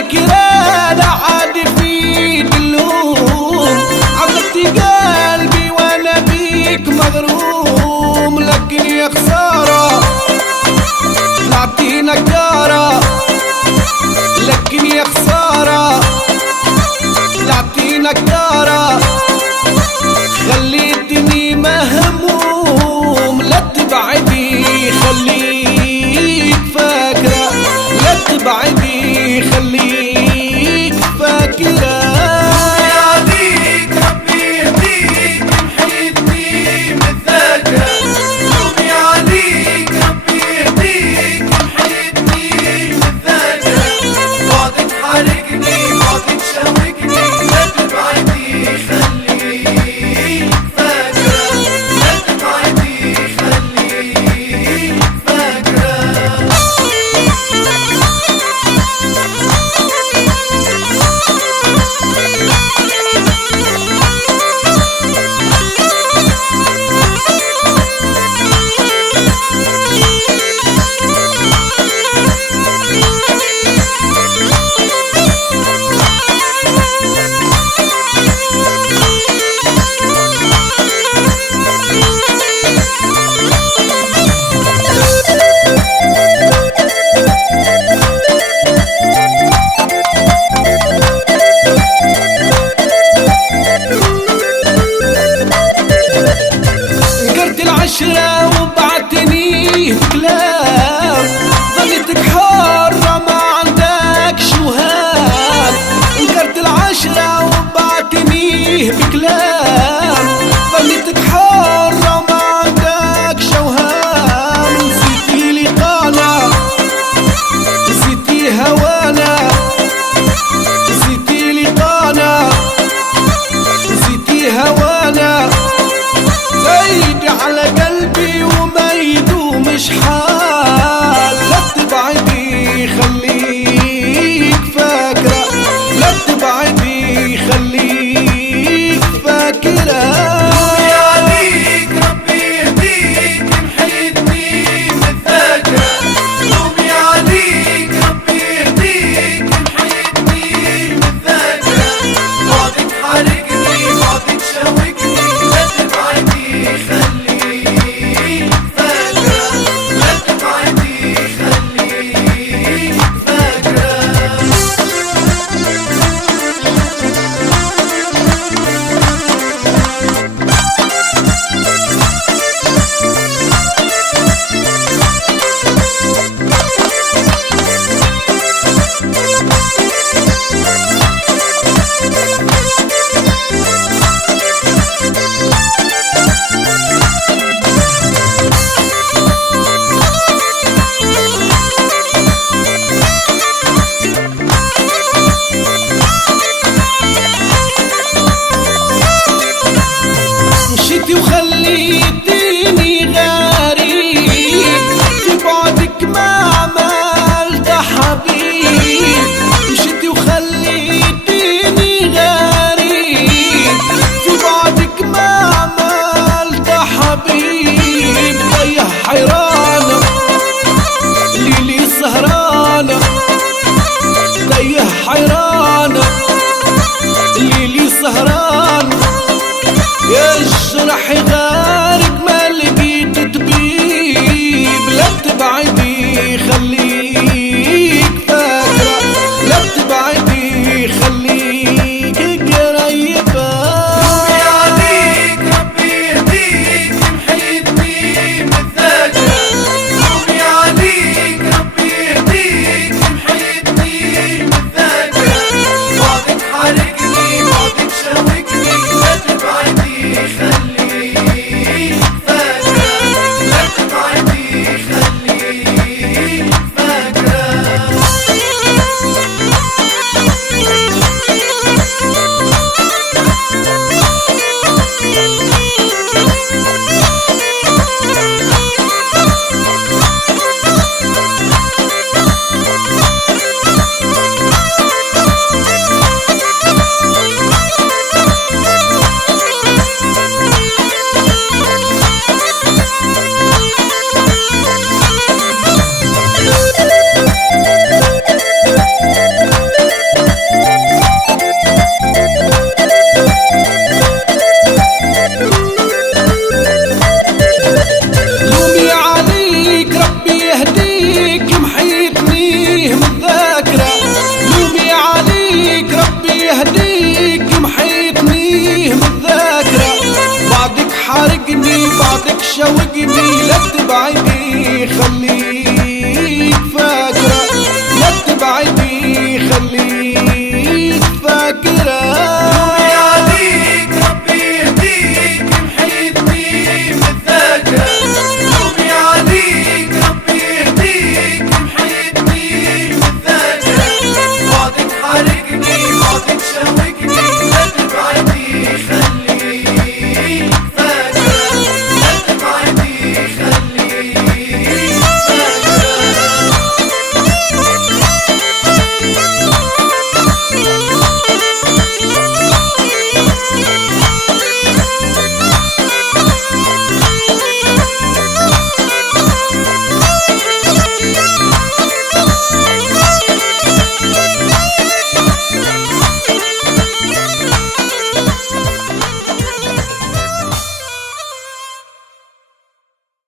فاكرة لا عاد في اللوم، عذبتي قلبي وانا بيك مغروم، لكن يا خسارة طلعتي نكارة، لكن يا خسارة طلعتي نكارة، خليتني مهموم. لا تبعدي خليك فاكرة، لا تبعدي خليك فاكرة. عليك ربي يهديك محيطني من ذاكرة، لومي عليك ربي يهديك محيطني من ذاكرة، بعدك حارقني بعدك شوقني، لا تبعدي خليك فاكرة، لا تبعدي خليك فاكرة. ذكرت العشرة وبعتني بكلام، ظلتك حرة ما عندك شوهام. ذكرت العشرة وبعتني بكلام، ظلتك حرة ما عندك شوهام. نسيتي لقانا نسيتي هوانا، نسيتي لقانا نسيتي هوانا، زايد على قلبي وما يدومش حال. لا تبعدي خليك فاكرة، لا تبعدي خليك فاكرة. لومي عليك ربي يهديك محيطني من ذاكرة، لومي عليك ربي يهديك محيطني من ذاكرة، بعدك حارقني بعدك شوقني، لا تبعدي خليك فاكرة، لا تبعدي خليك فاكرة. مشيتي وخليتيني غريب، في بعدك ما عملت حبيب. مشيتي وخليتيني غريب، في بعدك ما عملت حبيب. ضيع حيرانة ليلي سهرانة، ضيع حيرانة ليلي سهرانة، يجرح غارق ما لقيت طبيب. لا تبعدي خلي